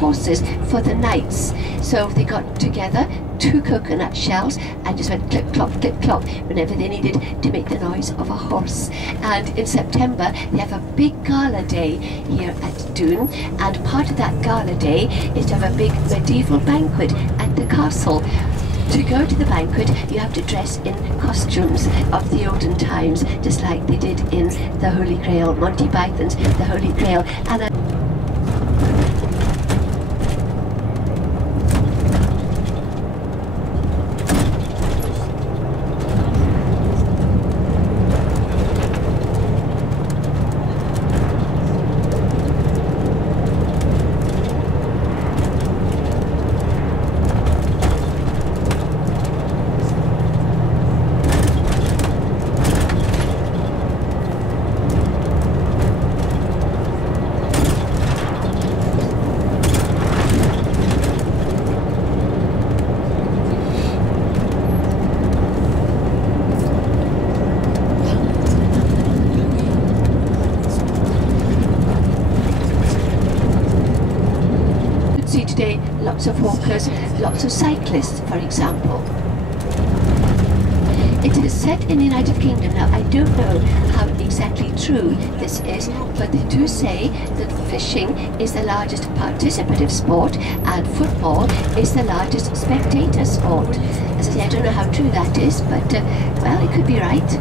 horses for the knights. So they got together 2 coconut shells and just went clip clop whenever they needed to make the noise of a horse. And in September they have a big gala day here at Doon, and part of that gala day is to have a big medieval banquet at the castle. To go to the banquet, you have to dress in costumes of the olden times, just like they did in the Holy Grail, Monty Python's The Holy Grail. And today, lots of walkers, lots of cyclists, for example. It is said in the United Kingdom, now I don't know how exactly true this is, but they do say that fishing is the largest participative sport and football is the largest spectator sport. As I say, I don't know how true that is, but well, it could be right.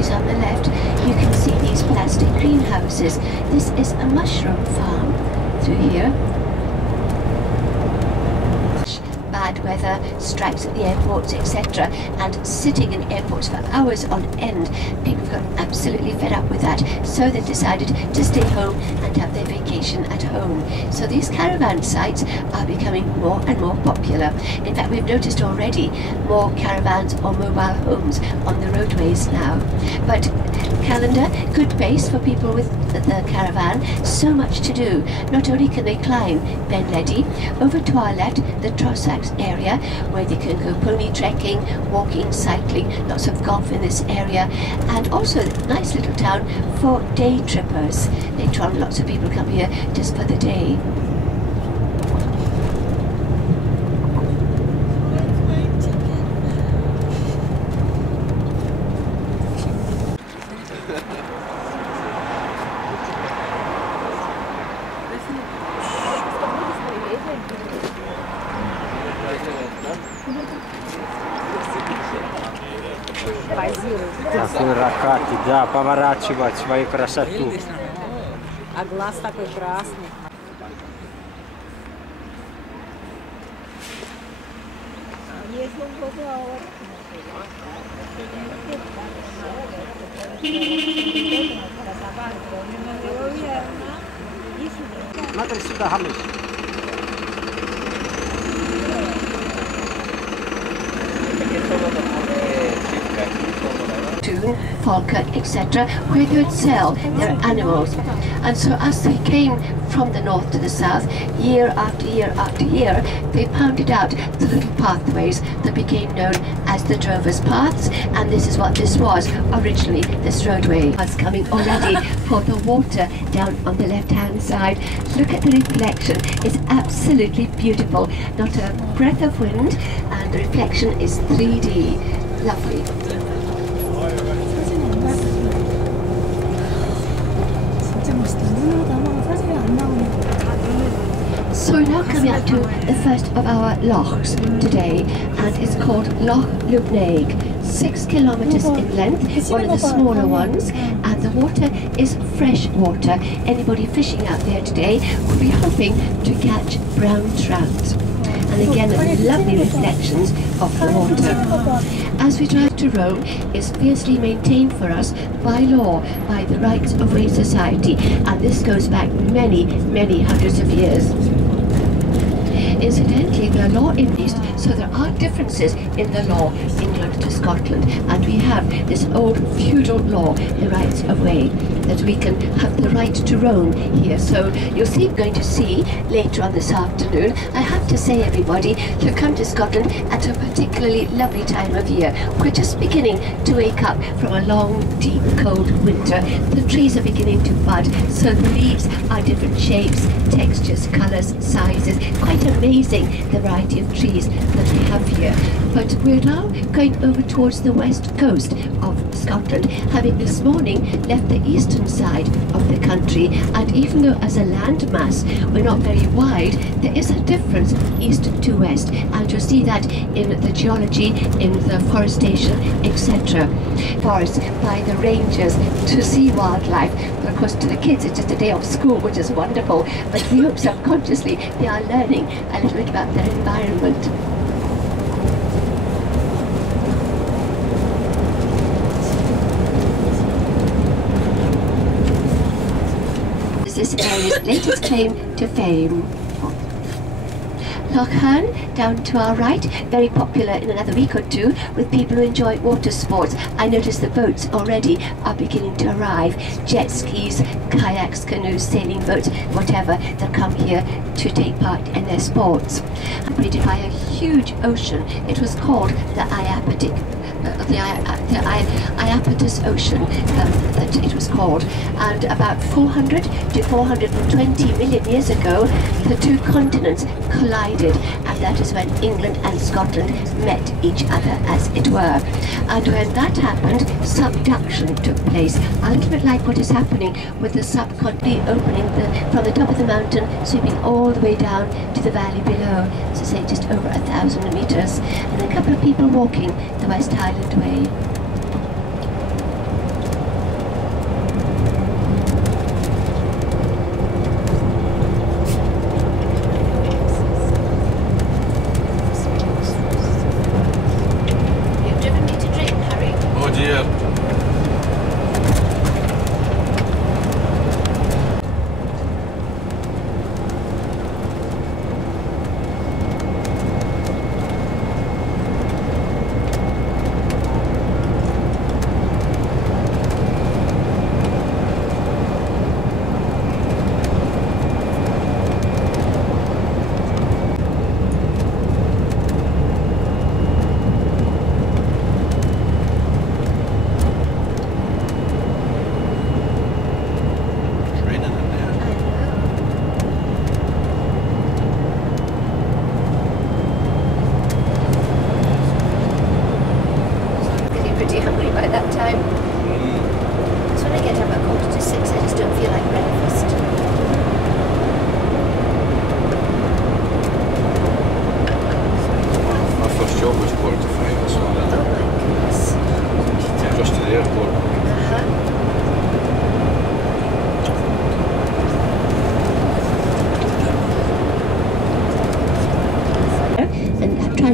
On the left, you can see these plastic greenhouses. This is a mushroom farm through here. Bad weather, strikes at the airports, etc. And sitting in airports for hours on end, people have got absolutely fed up with that. So they decided to stay home and have their vacation at home. So these caravan sites are becoming more and more popular. In fact, we've noticed already more caravans or mobile homes on the roadways now. But Calendar, good base for people with the caravan, so much to do. Not only can they climb Ben Ledi, over to our left, the Trossachs area, where they can go pony trekking, walking, cycling, lots of golf in this area, and also a nice little town for day trippers. Later on, lots of people come here just for the day. Ракати, да, поворачивать свою красоту. А глаз такой красный. Смотри сюда, Хамиш. Falkirk, etc., where they would sell their animals. And so as they came from the north to the south, year after year after year, they pounded out the little pathways that became known as the Drovers' Paths, and this is what this was originally. This roadway was coming already for the water down on the left-hand side. Look at the reflection, it's absolutely beautiful. Not a breath of wind, and the reflection is 3D. Lovely. So we're now coming up to the first of our lochs today, and it's called Loch Ness, 6 kilometres in length, one of the smaller ones, and the water is fresh water. Anybody fishing out there today will be hoping to catch brown trout. and again lovely reflections of the water. As we drive to Rome is fiercely maintained for us by law, by the Rights of Way Society, and this goes back many, many hundreds of years. Incidentally, the law in the East, so there are differences in the law, England to Scotland, and we have this old feudal law, the Rights of Way, that we can have the right to roam here. So you'll see, going to see later on this afternoon. I have to say, everybody, to come to Scotland at a particularly lovely time of year. We're just beginning to wake up from a long, deep, cold winter. The trees are beginning to bud, so the leaves are different shapes, textures, colours, sizes. Quite amazing the variety of trees that we have here. But we're now going over towards the west coast of Scotland, having this morning left the eastern side of the country, and even though as a landmass we're not very wide, there is a difference east to west, and you'll see that in the geology, in the forestation, etc. Forests by the rangers to see wildlife. But of course to the kids it's just a day off school, which is wonderful, but we hope subconsciously they are learning a little bit about their environment. This area's latest claim to fame. Loch Ness, down to our right, very popular in another week or two with people who enjoy water sports. I notice the boats already are beginning to arrive. Jet skis, kayaks, canoes, sailing boats, whatever, that come here to take part in their sports. Separated by a huge ocean. It was called the Iapetus Ocean, that it was called, and about 400 to 420 million years ago the two continents collided, and that is when England and Scotland met each other, as it were. And when that happened, subduction took place, a little bit like what is happening with the subcontinent opening from the top of the mountain, sweeping all the way down to the valley below, so say just over 1,000 meters, and a couple of people walking the West Highland Way.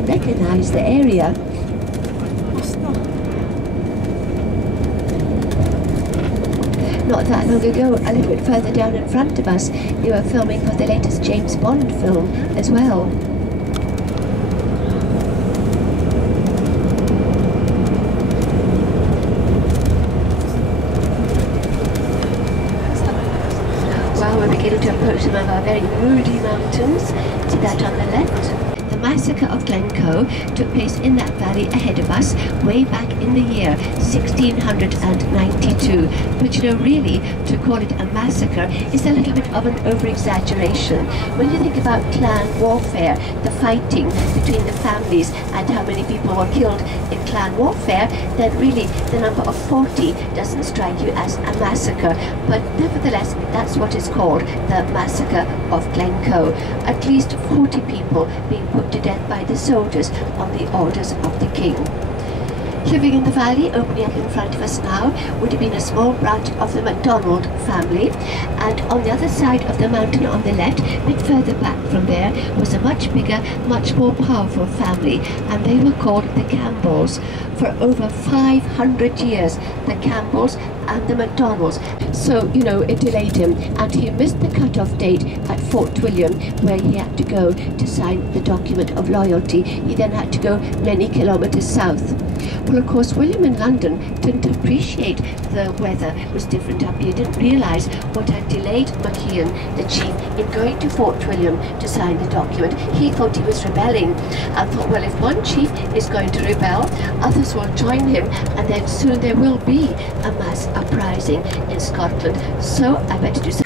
Recognise the area. Not that long ago, a little bit further down in front of us, they were filming for the latest James Bond film as well. Well, we're beginning to approach some of our very moody mountains. See that on the left? The massacre of Glencoe took place in that valley ahead of us way back in the year 1692. But you know, really, to call it a massacre is a little bit of an over-exaggeration. When you think about clan warfare, the fighting between the families and how many people were killed in clan warfare, then really the number of 40 doesn't strike you as a massacre. But nevertheless, that's what is called, the massacre of Glencoe. At least 40 people being put to death by the soldiers on the orders of the king. Living in the valley, opening up in front of us now, would have been a small branch of the MacDonald family, and on the other side of the mountain on the left, a bit further back from there, was a much bigger, much more powerful family, and they were called the Campbells. For over 500 years, the Campbells and the MacDonalds. So, you know, it delayed him, and he missed the cut-off date at Fort William, where he had to go to sign the document of loyalty. He then had to go many kilometres south. Well, of course, William in London didn't appreciate the weather was different up here. He didn't realise what had delayed Macian, the chief, in going to Fort William to sign the document. He thought he was rebelling, and thought, well, if one chief is going to rebel, others will join him, and then soon there will be a mass uprising in Scotland. So I better do something.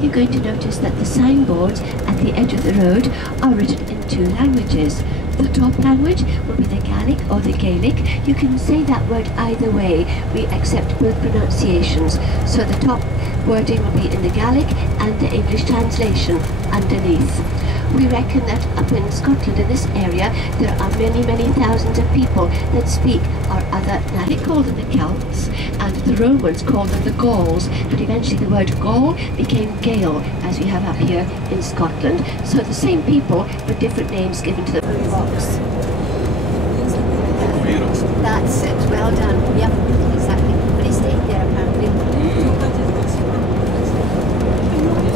You're going to notice that the signboards at the edge of the road are written in two languages. The top language will be the Gaelic or the Gaelic. You can say that word either way. We accept both pronunciations. So the top wording will be in the Gaelic and the English translation underneath. We reckon that up in Scotland, in this area, there are many, many thousands of people that speak our other language. They call them the Celts, and the Romans called them the Gauls, but eventually the word Gaul became Gael, as we have up here in Scotland. So the same people, but different names given to the box. That's it, well done. Yep, exactly. But he stayed there apparently.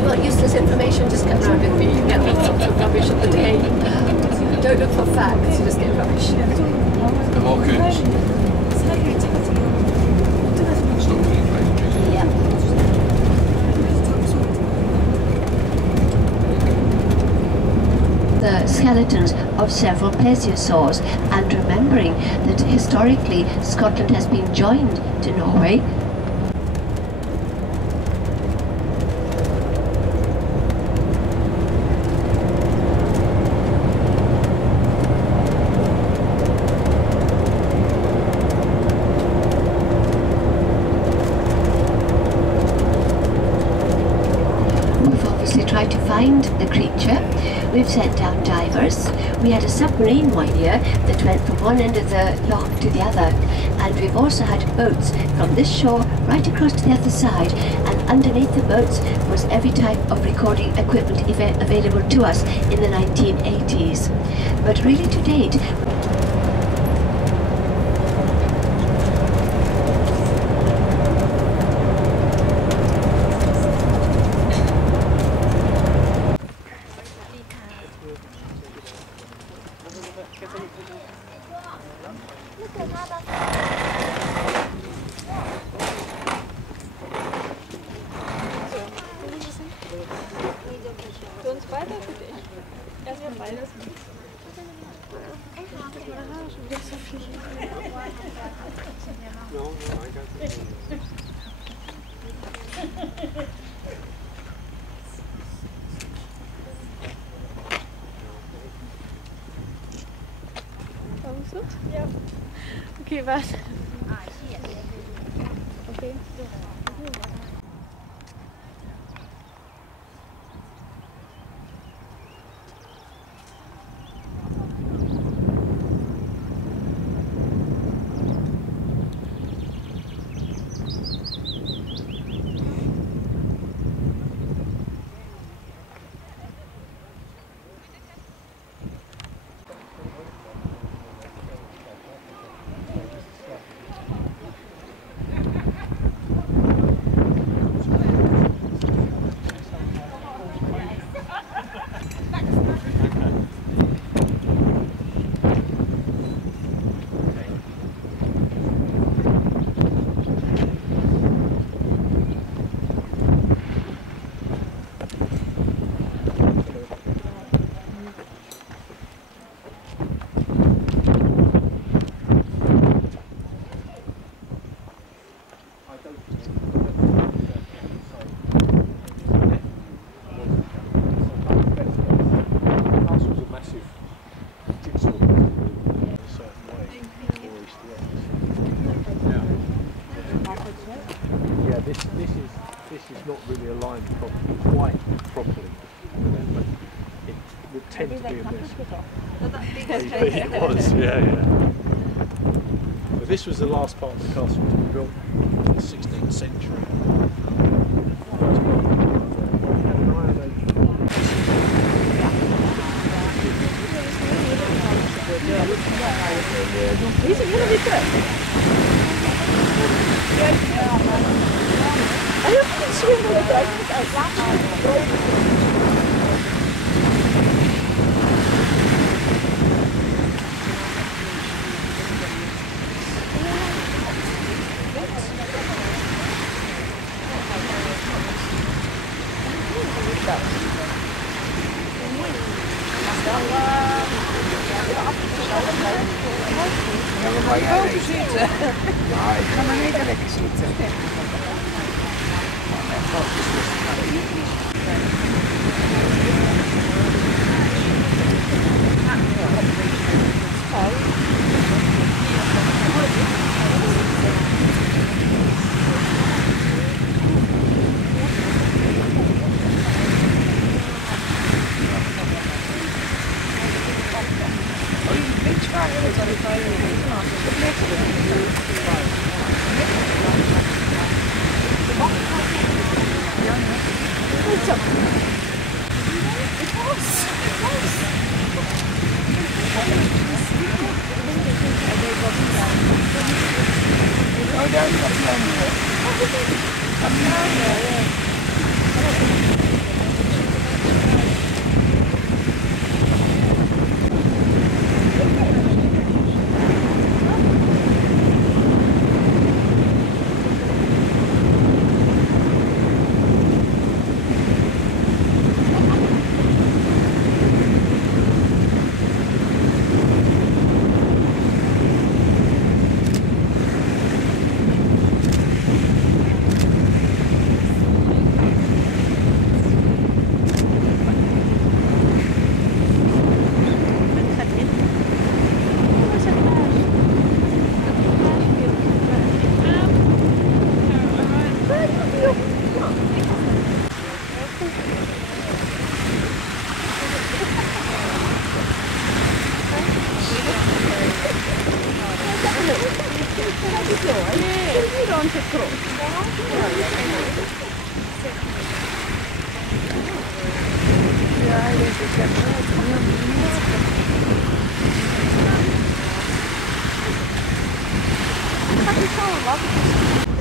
Not useless information, just come round with me. You get lots of rubbish at the day. Don't look for facts, you just get rubbish. Yeah. The skeletons of several plesiosaurs, and remembering that historically Scotland has been joined to Norway. Tried to find the creature. We've sent down divers. We had a submarine one year that went from one end of the loch to the other, and we've also had boats from this shore right across to the other side, and underneath the boats was every type of recording equipment available to us in the 1980s. But really to date, Ja. Okay, warte. Okay. him to be in this. It was, yeah. But this was the last part of the castle to be built in the 16th century.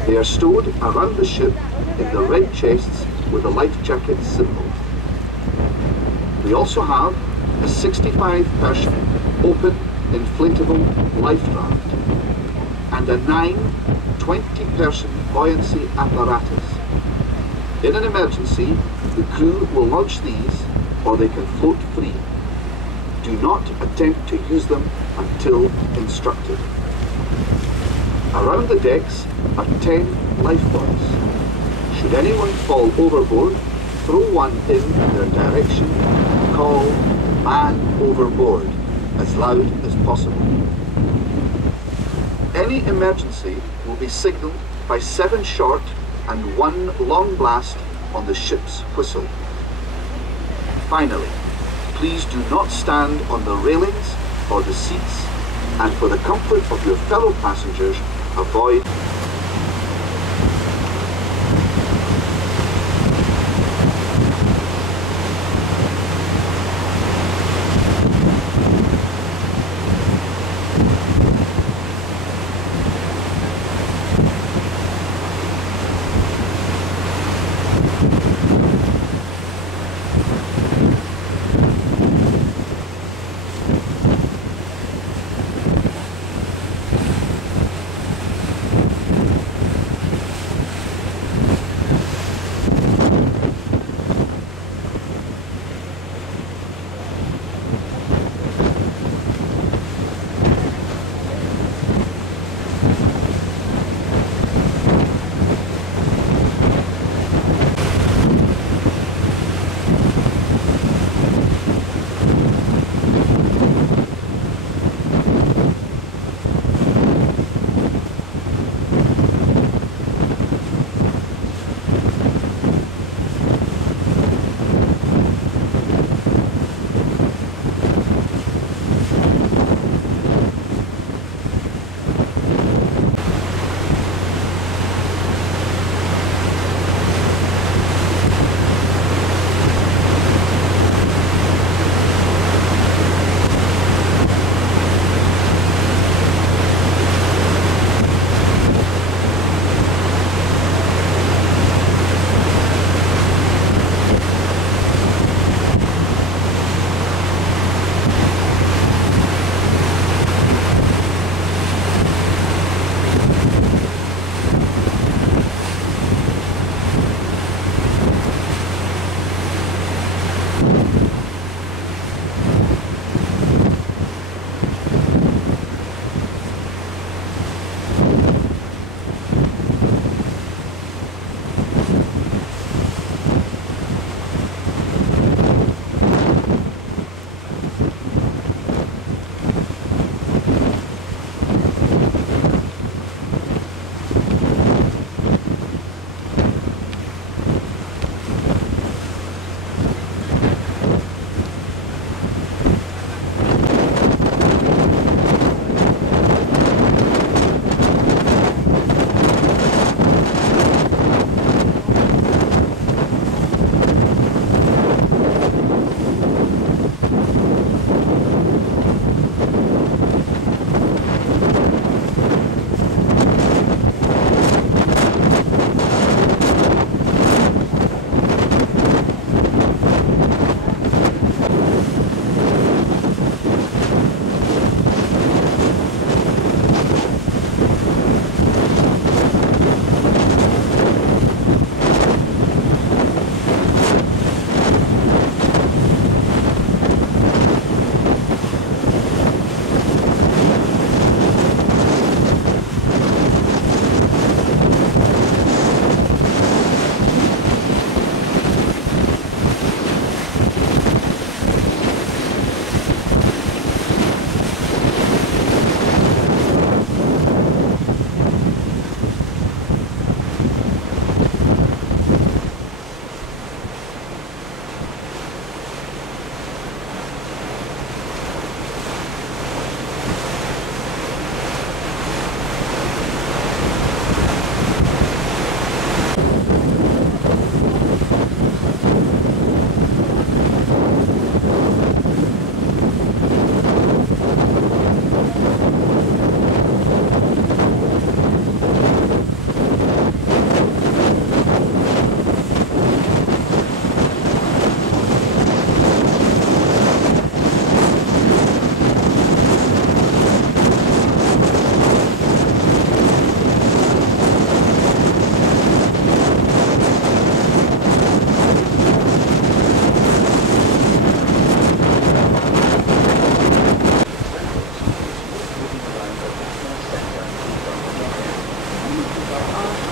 They are stowed around the ship in the red chests with the life jacket symbol. We also have a 65-person open inflatable life raft and a 20-person buoyancy apparatus. In an emergency, the crew will launch these or they can float free. Do not attempt to use them until instructed. Around the decks are 10 lifebuoys. Should anyone fall overboard, throw one in their direction, call "man overboard" as loud as possible. Any emergency will be signalled by 7 short and 1 long blast on the ship's whistle. Finally, please do not stand on the railings or the seats, and for the comfort of your fellow passengers, avoid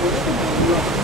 Loch